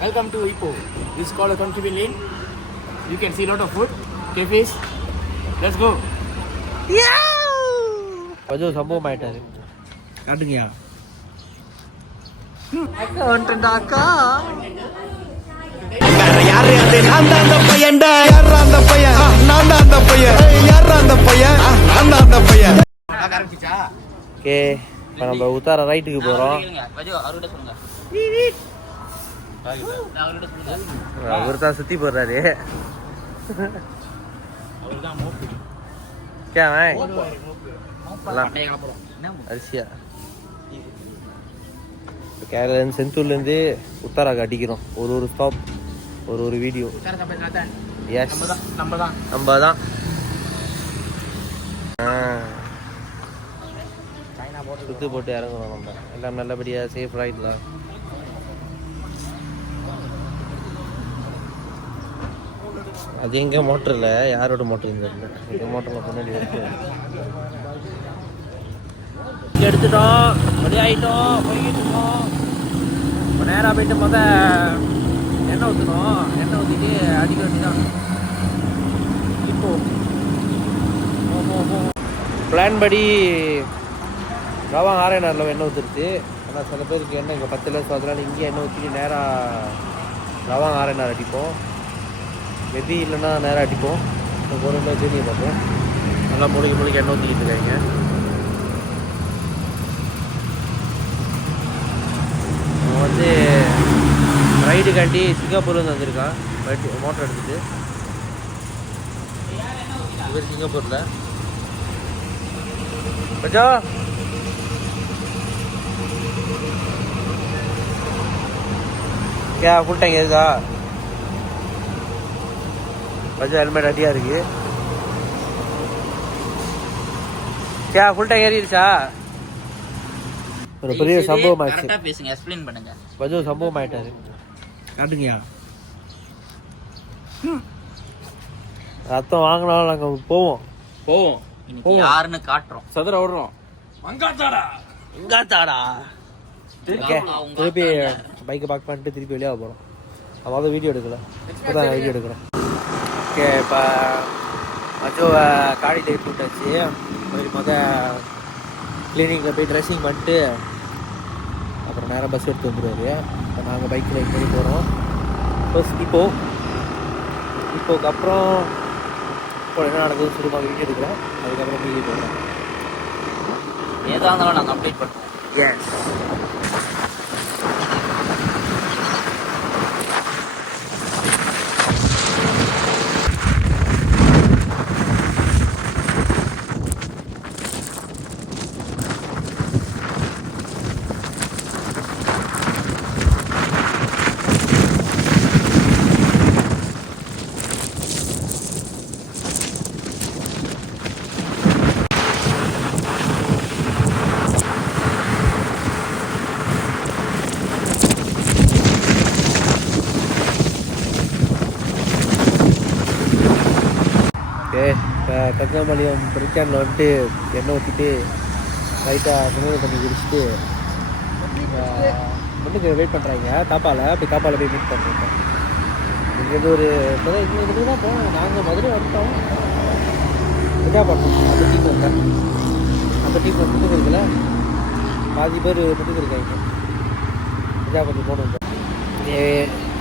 Welcome to Ipoh. This is called a Concubine Lane. You can see a lot of food, cafes. Let's go. கொஞ்சம் சம்பவம் ஆயிட்டாரு. காட்டுங்கயா. அக்கா வந்துட்டா அக்கா. யாரு அது? நான் தான் அந்த பையன். யாரு அந்த பையன்? நான் தான் அந்த பையன். யாரு அந்த பையன்? நான் தான் அந்த பையன். ஓகே, இப்போ நம்ம உத்தார ரைட்டுக்கு போறோம். அவர் தான் சுத்தி போடுறாரு. அரிசியா கேரளன் செந்தூர்லேருந்து உத்தாராக்கு அடிக்கிறோம். ஒரு ஸ்டாப், ஒரு வீடியோ. எஸ், நம்ம தான். சுத்து போட்டு இறங்குறோம். நம்ம எல்லாம் நல்லபடியாக சேஃப் ரைட்ல. அது எங்க மோட்டர்ல யாரோட மோட்டர் இந்த எங்க மோட்டர்ல பின்னாடி இருக்கு. எடுத்துட்டோம், ரெடி ஆகிட்டோம், போய்கிட்டு இருக்கோம். இப்போ நேராக போயிட்டு எண்ணெய் ஊற்றணும். எண்ணெய் ஊற்றிட்டு அடிக்க வேண்டியதான். இப்போ பிளான் படி ரவாங்க ஆரேனாரில் எண்ணெய் ஊற்றுருச்சு. ஆனால் சில பேருக்கு எண்ணெய் இங்கே 10 லட்சம், அதனால இங்கேயே எண்ணெய் ஊற்றிட்டு நேராக ரவாங்க ஆரேனார் அடிப்போம். மெதி இல்லைன்னா நேராக அடிப்போம். இந்த பொருளை ஜீனியை பார்ப்போம். நல்லா மூலிகை எண்ணெய் ஊற்றிக்கிட்டு இருக்காங்க. வந்து ரைடுக்காண்டி சிங்கப்பூர்லேருந்து வந்திருக்கான் மோட்டர் எடுத்துட்டு. இவர் சிங்கப்பூரில் பச்சா क्या फुल टैंक இருக்கா? பச்சா ஹெல்மெட் அடியா இருக்கு. क्या फुल टैंक ஏறிடுச்சா? ஒரு பெரிய சம்பவம் ஆச்சு. கரெக்ட்டா பேசுங்க, எக்ஸ்பிளைன் பண்ணுங்க. கொஞ்சம் சம்பவம் ஆயிட்டாரு. காட்டுங்கயா. ரத்தம் வாங்கினாலும் நாங்கள் போவோம். இன்னைக்கு யாருன்னு காட்டுறோம். சதுர ஓடுறோம். எங்காத்தாடா திருப்பி பைக்கை பார்க் பண்ணிட்டு திருப்பி வெளியாக போகிறோம். அதாவது வீடியோ எடுக்கல, இப்போ தான் வீடியோ எடுக்கிறோம். ஓகே, இப்போ மச்சோவை காடி டைப் போட்டாச்சு. போய் கிளீனிங்கில் போய் ட்ரெஸ்ஸிங் பண்ணிட்டு அப்புறம் நேராக பஸ் எடுத்து வந்துடுவார். இப்போ நாங்கள் பைக்கில் எங்கேயும் போகிறோம். ஃபர்ஸ்ட் இப்போக்கு அப்புறம் இப்போ என்ன நடக்குதுன்னு சுருமா வீடியோ எடுக்கிறேன். அதுக்கப்புறம் வீடியோ போகிறோம். ஏதா இருந்தாலும் நாங்கள் அப்டேட் பண்ணுறோம். எஸ். இப்போ கங்கமலியம் பிரிக்கானில் வந்துட்டு எண்ணெய் ஊற்றிட்டு லைட்டாக சமையல் பண்ணி குடிச்சிட்டு முன்னுக்கு வெயிட் பண்ணுறாங்க. தாப்பாவில் போய் மீட் பண்ணுறோம். இங்கேருந்து ஒரு இதுக்கு தான் போனோம். நாங்கள் மதுரை வந்துட்டோம். விசாகப்பட்டினம் அந்த டீம் வந்தேன். அந்த டீம் முன்னுக்கு இருக்குல்ல, பாதி பேர் முன்னுக்கு இருக்காங்க. விசாகப்பட்டினம் போகணும்.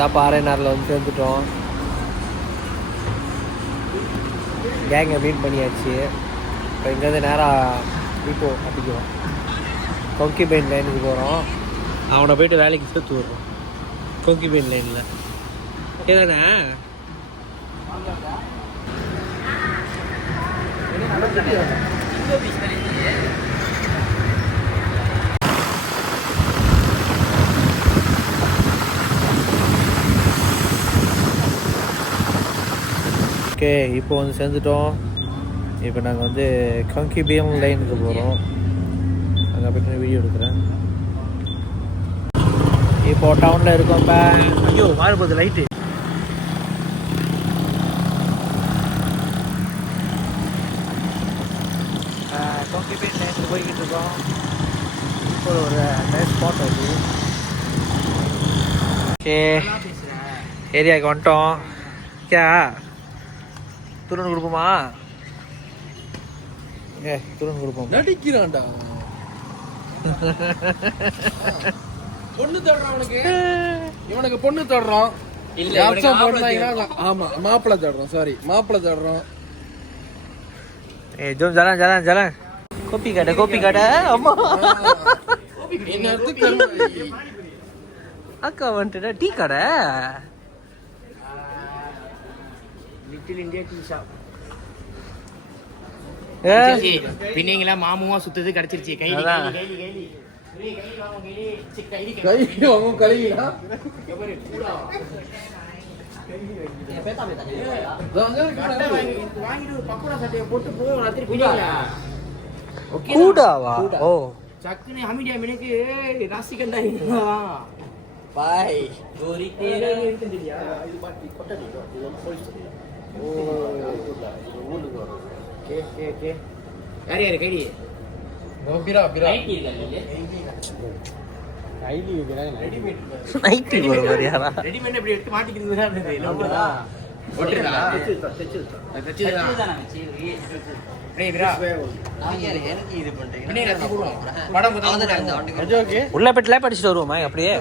தாப்பா ஆரேனாரில் வந்து சேர்ந்துட்டோம். கேங்கை மீட் பண்ணியாச்சு. இப்போ இங்கேருந்து நேராக இப்போ அடிக்கிறோம். கொங்கிபெயின் லைனுக்கு போகிறோம். அவனை போய்ட்டு வேலைக்கு சேர்த்து வருவோம் கொங்கிபெயின் லைனில். ஏதானே ஓகே, இப்போ வந்து சேர்ந்துட்டோம். இப்போ நாங்கள் வந்து கொங்கிபெயின் லைனுக்கு போகிறோம். அங்கே போய்ட்டு வீடியோ எடுக்கிறேன். இப்போ டவுனில் இருக்கோம். இப்போ ஐயோ மாறுபோகுது லைட்டு. கொங்கிபெயின் லைனுக்கு போய்கிட்டு இருக்கோம். இப்போ ஒரு நைஸ் ஸ்பாட் அது. ஓகே ஏரியாவுக்கு வந்துட்டோம். கே துருன் கொடுப்போமா? துருன் கொடுப்போம். நடிக்கிறான்டா. பொண்ணு தேடுறான் அவனுக்கு. இவனுக்கு பொண்ணு தேடுறான். ஆமா மாப்பிள்ளை தேடுறோம். சாரி மாப்பிள்ளை தேடுறோம். ஜோம் ஜலான் ஜலான் ஜலான். கோபி கடை அம்மா. என்ன அர்த்தம்? அக்கா வந்துட்டா டீ கடை. Little India tea shop. பின்னீங்களா மாமுவா சுத்தது கிடைச்சிருச்சு. கைலி வாங்க கழுவிடா. கூடாவா? ஓ சக்குனு ஹமிடியா மினக்கு ராசிகண்டா பாய் கோரி தேரே இருக்குதியா இது பாட்டி கொட்டடி இது போலீஸ் ஓ ஊருக்கு வர கே யார் யார் கைடி பிரா நைட்டி இல்ல கைடி ரெடிமேட் நைட்டி போற யாரா ரெடிமேட் எப்படி எடுத்து மாட்டிக்கிறதுடா இல்லடா ஒட்டடா தச்சுதானா வெச்சி டேய் பிரா நான் யார் எனக்கு இது பண்றீங்க என்ன ரத்தி போறோம் படம் முதல்ல ஓகே உள்ள பெட்ல படிச்சிட்டு வருவோமா அப்படியே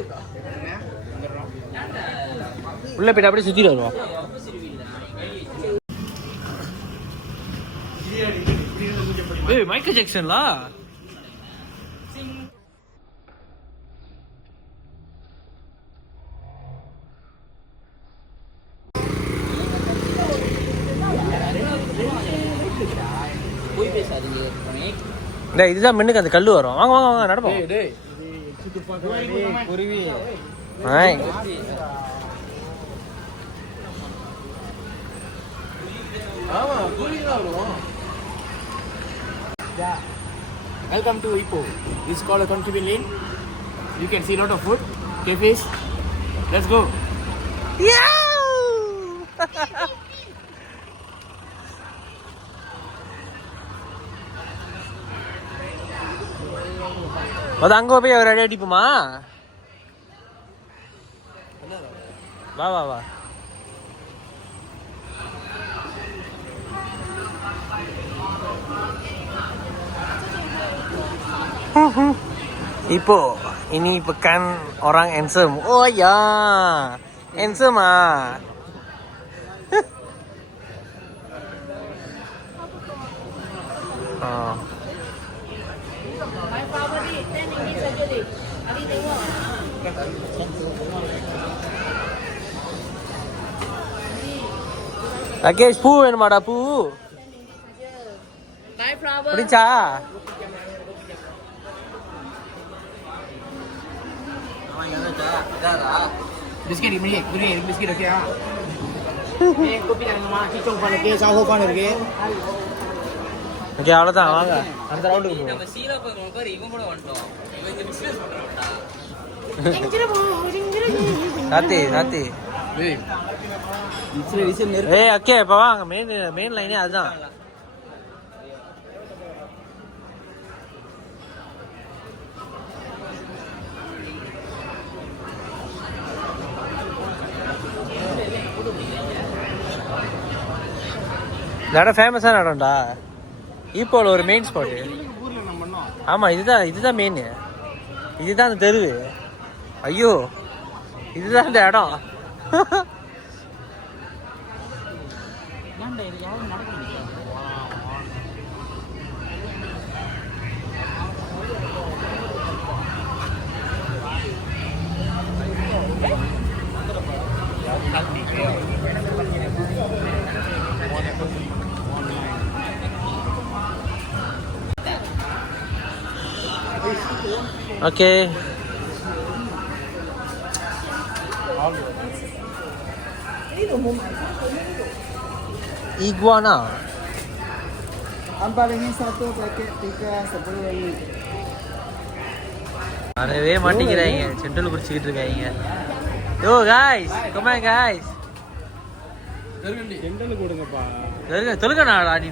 உள்ள போய் அப்படியே சுத்திட்டு வருவோம். ஏய் மைக்கேல் ஜாக்சன்லா போய் பேசாதீங்க டேய் இதுதான் மென்னுக்கு அந்த கல்லு வரும். வாங்க வாங்க வாங்க நடப்போம். டேய் சுத்து பாக்கடா டேய் குருவி ஹாய் ஆமா குருவிலாம் வரும். Welcome to Ipoh. This is called a country lane. You can see a lot of food, cafes. Let's go. அது அங்க போய் ஒரு அடி அடிப்போமா? வா வா வா. Ipoh, ini pekan orang handsome. Oh ya, handsome ah. Oh. Rakesh, பூ வேணுமாடா பூ? பிடிச்சா? பிஸ்கட் இப்படி குருவி பிஸ்கட் ஓகேயா? ஏய் கோபி தரங்கம்மா கிச்சன் பான் இருக்கு சாஹோ பான் இருக்கு. ஓகே அவ்வளவுதான் வாங்க அந்த ரவுண்டுக்கு போவோம். நம்ம சீலா போறோம் பாரு இவன் கூட வந்துட்டோம். இவன் இந்த பிசினஸ் பண்றான்டா. சாத்தி ஏய் அக்கே இப்ப வாங்க மெயின் லைனே அதுதான். இந்த இடம் ஃபேமஸான இடம்டா. ஈப்போல ஒரு மெயின் ஸ்பாட்டு. ஆமா இதுதான் மெயின். இதுதான் அந்த தெரு. ஐயோ இதுதான் இந்த இடம். Okay iguana. Ambalingin satu paket 3 10 வரவே மாட்டேங்கிறாங்க. சென்ட்ரல் குடிச்சிக்கிட்டு இருக்காங்க. Yo guys come on guys. ஜெண்டல் கொடுங்கப்பா. தெலுங்கனாடா நீ?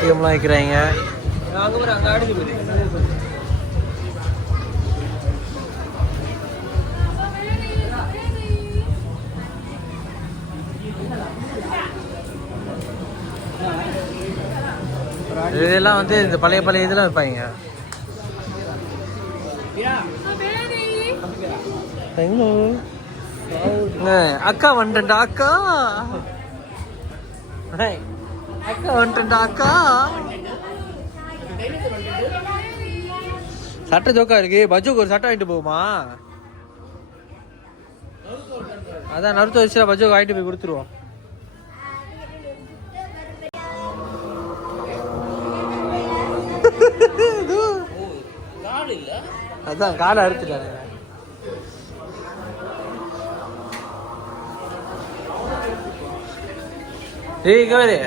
ஐஸ்கிரீம்லாம் வைக்கிறாங்க. அங்கே ஆடுது போயிருக்கு. இதெல்லாம் வந்து இந்த பழைய இதெல்லாம் வைப்பாங்க. அக்கா வந்துட்டா அக்கா. அக்கா வந்துட்டா அக்கா. சட்டை ஜோக்கா இருக்கு. பஜ்ஜுக்கு ஒரு சட்டை வாங்கிட்டு போகுமா? அதான் நறுத்து வச்சு பஜ்ஜுக்கு வாங்கிட்டு போய் கொடுத்துருவோம். அதான் காலை அறுத்துட்டாங்க. ஏய் cover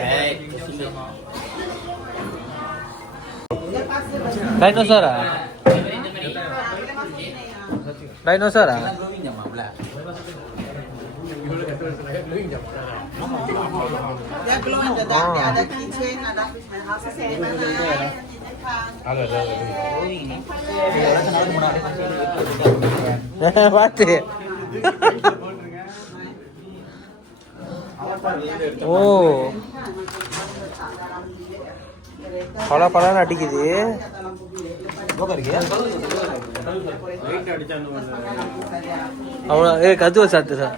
டைனோசரா? டைனோசரா? Dia glow in the dark. Dia ada keychain, ada fishman house. Saya mana? பார்த்து ஓ பல அடிக்குது. அவ்வளோ கதுவ சாத்து sir.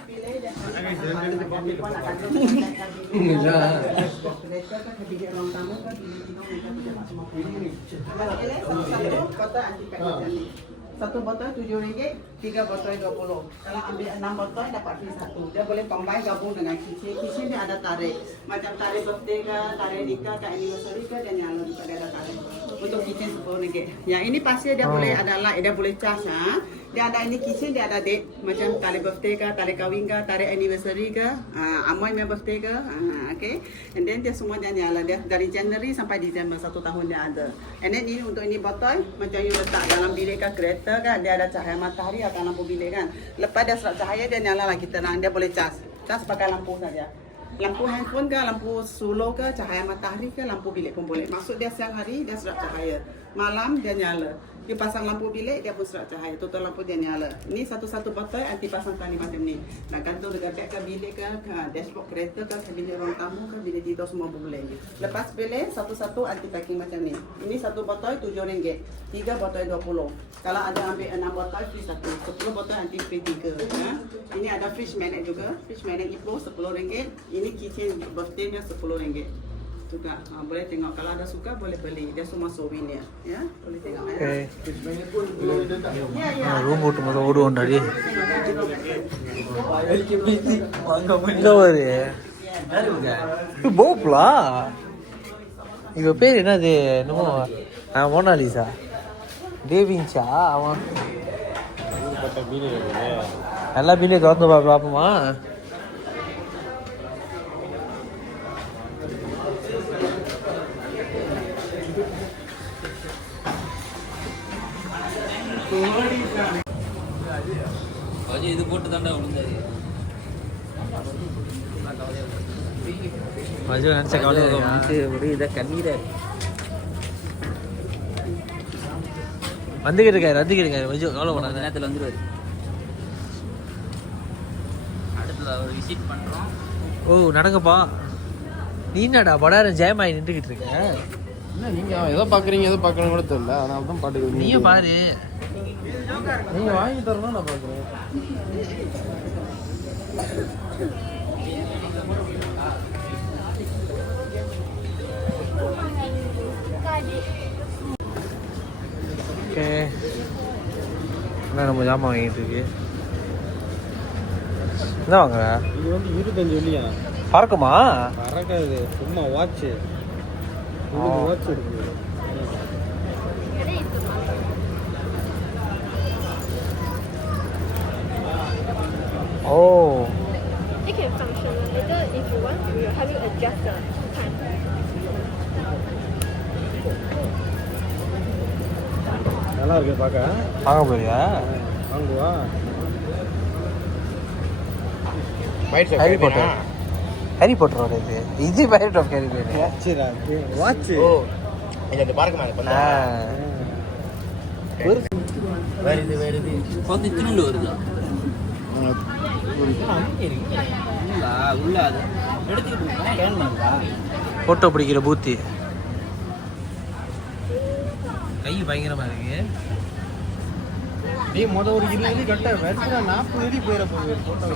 Satu botol RM7, 3 botol RM20. Kalau ambil 6 botol dapat free 1. Dia boleh combine gabung dengan kicin. Kicin dia ada tarik. Macam tarik birthday ke, tarik nikah ke, anniversary ke, dia nyala juga dia ada tarik. Untuk kicin RM10. Yang ini pasti dia boleh ada light, dia boleh charge. Dia ada ini kicin, dia ada date. Macam tarik birthday ke, tarik kahwin ke, tarik anniversary ke, Amoy punya birthday ke. Okay. And then dia semua dia nyala. Dia dari January sampai Disember 1 tahun dia ada. And then ini untuk ini botol, macam you letak dalam bilik ke kereta kan, dia ada cahaya matahari atau lampu bilik kan. Lepas dia serap cahaya, dia nyala lagi terang. Dia boleh cas. Cas pakai lampu saja. Lampu handphone ke, lampu solo ke, cahaya matahari ke, lampu bilik pun boleh. Maksud dia siang hari, dia serap cahaya. Malam, dia nyala. Dia pasang lampu bilik, dia pun serap cahaya. Total lampu dia nyala. Ini satu-satu botol anti pasang tali macam ni. Nak gantung dekat beg ke, bilik ke, dashboard kereta ke, bilik ruang tamu ke, bilik tidur semua boleh. Lepas pilih, satu-satu anti packing macam ni. Ini satu botol RM7. 3 botol RM20. Kalau ada ambil 6 botol, free 1. 10 botol anti free 3. Ini ada fridge magnet juga. Fridge magnet Ipoh RM10. Ini kitchen birthday-nya RM10. Juga boleh tengok. Kalau ada suka boleh beli. Dia semua souvenir. Ya, boleh tengok. Room விட்டு முதல் ஓடுவோம் daddy. இங்க ஒரு போப்லா. இவ பேர் என்னது? என்னமோ Mona Lisa டேவின்ச்சா? அவன் எல்லா பீலையும் திறந்து பார்ப்போமா? இது போட்டு தாண்டா விழுந்தாரு. மஜு நினைச்ச கவலை ஒரு இதை கண்ணீரை வந்துகிட்டு இருக்காரு மஜு கவலை பண்ணாத. நேரத்தில் வந்துடுவார். அடுத்தது அவர் விசிட் பண்ணுறோம். ஓ நடங்கப்பா. நீ என்னடா படாரம் ஜெயமாயி நின்றுக்கிட்டு இருக்க? இல்லை நீங்கள் எதை பார்க்குறீங்க எதை பார்க்கணும் கூட தெரியல. அதனால தான் பாட்டுக்கு நீயும் பாரு. நீங்கள் வாங்கி தரணும் நான் பார்க்குறேன். ஓகே என்ன நம்ம ஜாமான் வாங்கிட்டு இருக்கு. என்ன வாங்குற? இது வந்து 25 வெள்ளியா? பறக்குமா? பறக்காது, சும்மா வாட்சு. வாட்ச் இருக்குது. Oh. It can function later if you want. We will help you adjust the time. நல்லா இருக்கு பார்க்க. பார்க்க போறியா? வாங்குவா. Harry Potter. ஹாரி பாட்டரோட இது பைரட் ஆஃப் கேரிபியன். வாட்ச் ஓ இது அந்த பார்க்க மாதிரி பண்ணா வருது பார்த்து இத்தினு வருதா உள்ள அது எடுத்துக்கிட்டு ஸ்கேன் பண்ணுறா ஃபோட்டோ பிடிக்கிற பூத்து கை பயங்கரமாக இருக்கு. நீ ஒரு 20 கட்ட வருஷம் 40 போயிட போகுது ஃபோட்டோ.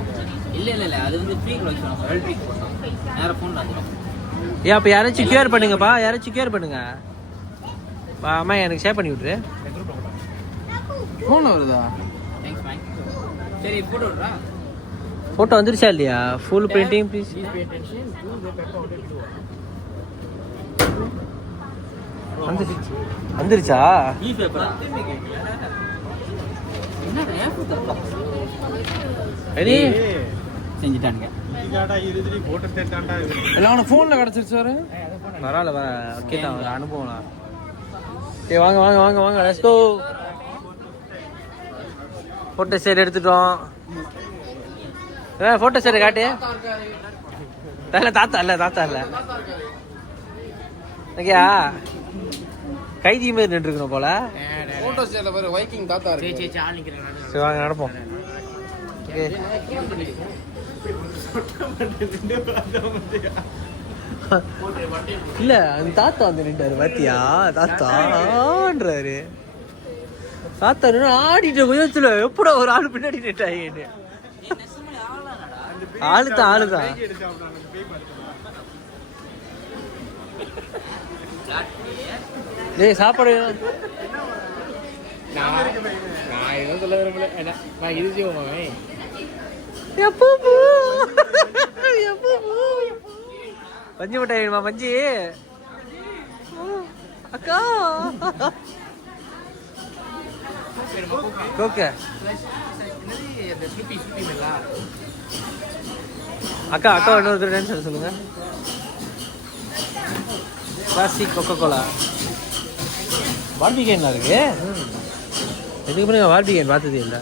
இல்லை அது வந்து ஃப்ரீ கலெக்ஷன் ஆஃப் எல்ட்ரி போட்டோம் நேராக ஃபோன் வந்துடும். ஏன் அப்போ யாராச்சும் கியூஆர் பண்ணுங்கப்பா, யாராச்சும் கியூஆர் பண்ணுங்க. அம்மா எனக்கு ஷேர் பண்ணி விட்ரு. ஃபோனில் வருதா? Thanks ma'am. சரி ஃபோட்டோ விட்றா. ஃபோட்டோ வந்துருச்சா இல்லையா? Full printing please. வந்துருச்சா? நியூஸ் பேப்பரா என்ன ரெடி செஞ்சுட்டானுங்க. எல்லாம் அவனை ஃபோனில் கிடச்சிருச்சு வர. பரவாயில்ல வர கேட்டான் ஒரு அனுபவம். ஏ வாங்க வாங்க வாங்க வாங்க லெட்ஸ் கோ. ஃபோட்டோ செட் எடுத்துட்டோம். ஃபோட்டோ செட் காட்டு. இல்லை தாத்தா இல்லை ஓகேயா? கைதி மாதிரி நின்றுருக்கணும் போல. ஃபோட்டோ ஸ்டேட்டில் பாரு வைக்கிங் தாத்தா இருக்கு. சரி வாங்க நடப்போம். ஓகே இல்ல அந்த தாத்தா வந்து நின்றாரு பாத்தியா? தாத்தான்றாரு. தாத்தா நின்று ஆடிட்டு கொஞ்சத்துல எப்படா ஒரு ஆள் பின்னாடி நின்றாங்க. ஆளுதான் டேய் சாப்பாடு நான் எதுவும் சொல்ல விரும்பல. என்ன நான் இது செய்வோமே பஞ்சு மிட்டாய் வேணுமா? பஞ்சு அக்கா கோக்க அக்கா இன்னொரு டான்ஸ் சொல்லுங்க. கிளாசிக் கொக்கோ கோலா பார்பிகேன்லாம் இருக்கு. எதுக்கு பண்ணி பார்பிகேன் பார்த்ததே இல்லை.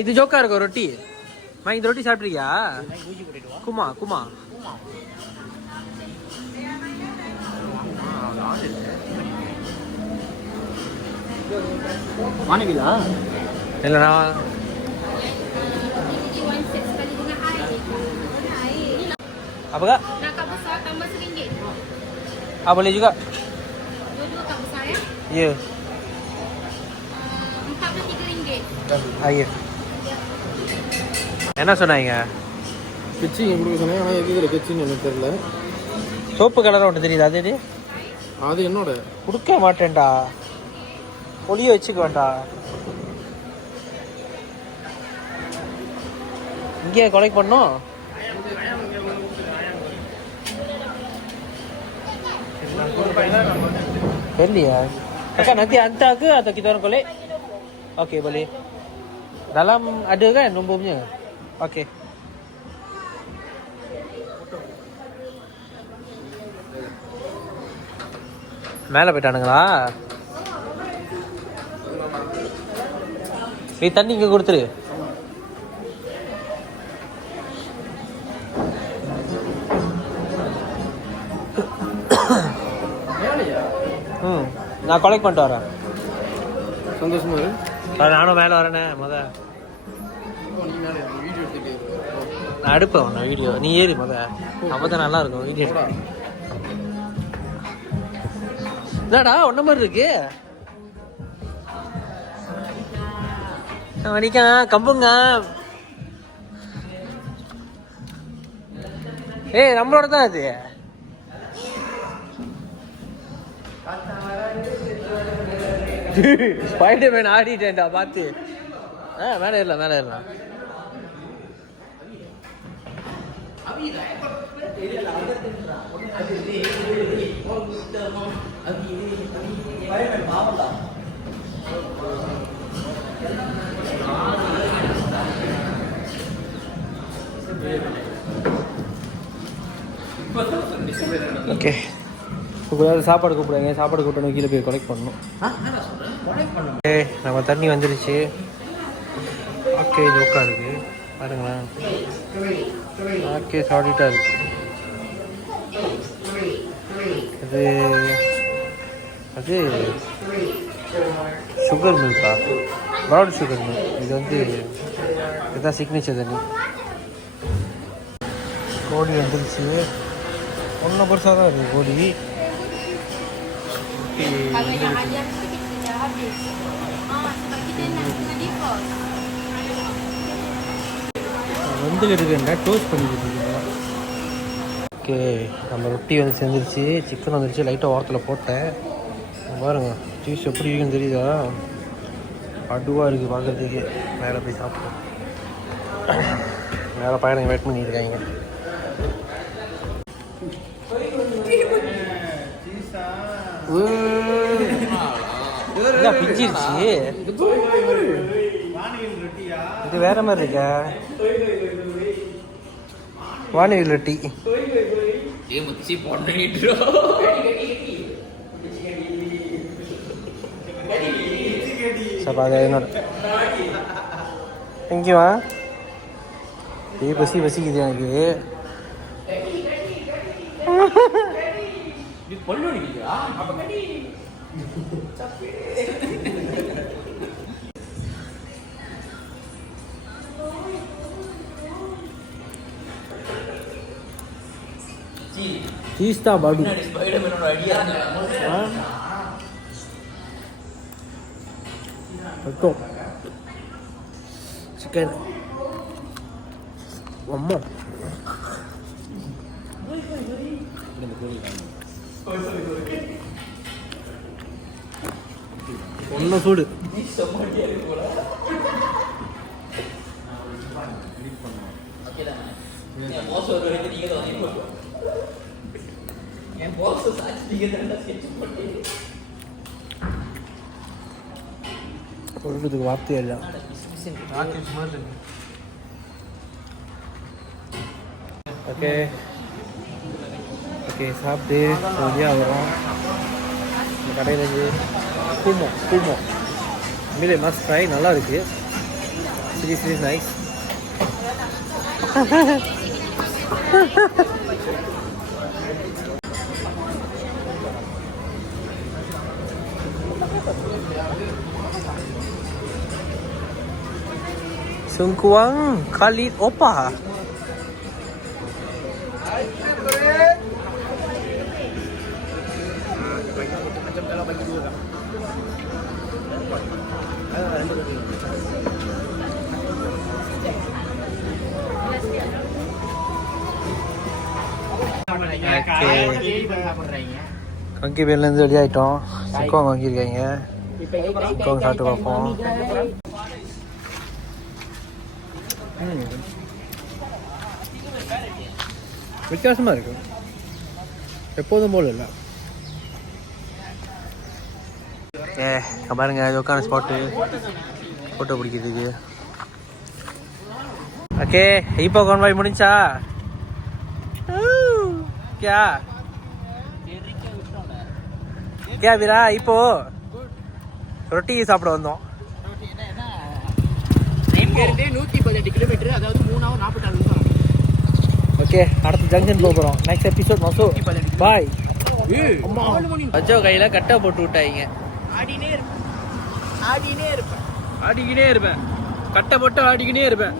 இது ஜோக்கா இருக்கும் ரொட்டி. இந்த ரொட்டி சாப்பிட்ருக்கியா? குமா வானவிலா இல்லைண்ணா apakah? Nak kap besar tambah RM1. Boleh juga. Dua-dua kap besar ya. Ya. RM43. Ya. என்ன சொன்னாங்க? கெச்சி கொடுக்க சொன்னாங்க. ஆனால் எதுல கெச்சின்னு எனக்கு தெரியல. சோப்பு கலராக ஒன்று தெரியுது. அது அது என்னோட கொடுக்க மாட்டேன்டா. பொலிய வச்சுக்க வேண்டாம். இங்கே கொலைக் பண்ணோம். Beli ya. Kakak nanti hantar ke atau kita orang kolek? Okey, boleh. Dalam ada kan nombornya? Okey. மேலே போயிட்டானுங்களா? நீ தண்ணி இங்கே கொடுத்துரு. நான் கொலெக்ட் பண்ணிட்டு வரேன். சந்தோஷமா நானும் மேலே வரேனே. வீடியோ எடுத்துட்டு நான் எடுப்பேன் நான் வீடியோ. நீ ஏறி அப்போ தான் நல்லா இருக்கும் வீடியோ. என்னடா ஒன்ன மாதிரி இருக்கு. வணிக்கா கம்புங்க. ஏய் நம்மளோட தான் அது. ஸ்பைடர்மேன் ஆடிட்டேன்டா பார்த்து. மேலே ஏறலாம். ஓகே சாப்பாடு கூப்பிடுங்க. சாப்பாடு கூப்பிடணும். கீழே போய் கொலெக்ட் பண்ணணும். நம்ம தண்ணி வந்துருச்சு. ஓகே ஜோக்கா இருக்கு. பாருங்களேன். ஓகே சாலிட்டாக இருக்கு. அது sugar Milkha, brown sugar milk. இது வந்து இதுதான் சிக்னேச்சர் தண்ணி. கோழி வந்துருச்சு. ஒன்றும் பெருசாக தான் இருக்குது கோழி. Kalau yang ayam tu kita dah habis. Sebab kita nak kena defrost. வந்துக்கிட்டு இருக்கேன், டோஸ்ட் பண்ணிக்கிட்டு இருக்கேன். ஓகே, நம்ம ரொட்டி வந்து செஞ்சிருச்சு, சிக்கன் வந்துருச்சு. லைட்டாக ஓரத்தில் போட்டேன். பாருங்க சீஸ் எப்படி இருக்குன்னு தெரியுதா? அடுவாக இருக்குது பார்க்குறதுக்கு. மேலே போய் சாப்பிட்டோம். மேலே பையனை வெயிட் பண்ணியிருக்காங்க. பிஞ்சிருச்சு. இது வேற மாதிரி இருக்கா? வானவில் ரொட்டி. அது என்னோட எங்கேவா பசிக்குது எனக்கு. சீஸ் தான் பாடு. சிக்கன் அம்மா ஒன்றும் சூடு. சொல்றதுக்கு வார்த்தையே இல்லை. ஓகே ஓகே சாப்பிட்டு வழியாக வரும். இந்த கடையிலேருந்து கூமோ மீலே மஸ்ட் ட்ரை. நல்லா இருக்கு. Seriously nice. Sengkuang Khalid Opa. கங்கி பேர்லேருந்து ரெடி ஆகிட்டோம். சிக்கோங்க வாங்கியிருக்காங்க. சிக்கோங்க சாப்பிட்டு பார்ப்போம். வித்தியாசமாக இருக்கு, எப்போதும் போல இல்லை. பாருங்க இது உட்கான ஸ்பாட்டு ஃபோட்டோ பிடிக்கிறதுக்கு. ஓகே இப்போ கான்வாய் முடிஞ்சா क्या क्या வீரா? இப்போ ரொட்டி சாப்பிட வந்தோம். இங்கிருந்து 118 கிலோமீட்டர், அதாவது 3 hours 44 நிமிஷம். ஓகே அடுத்த ஜங்ஷன் போகிறோம். நெக்ஸ்ட் எபிசோட் மசோ பாய். அஜோ கையில் கட்டை போட்டு விட்டாங்க. ஆடிக்கினே இருப்பேன் கட்டை போட்டு ஆடிக்கினே இருப்பேன்.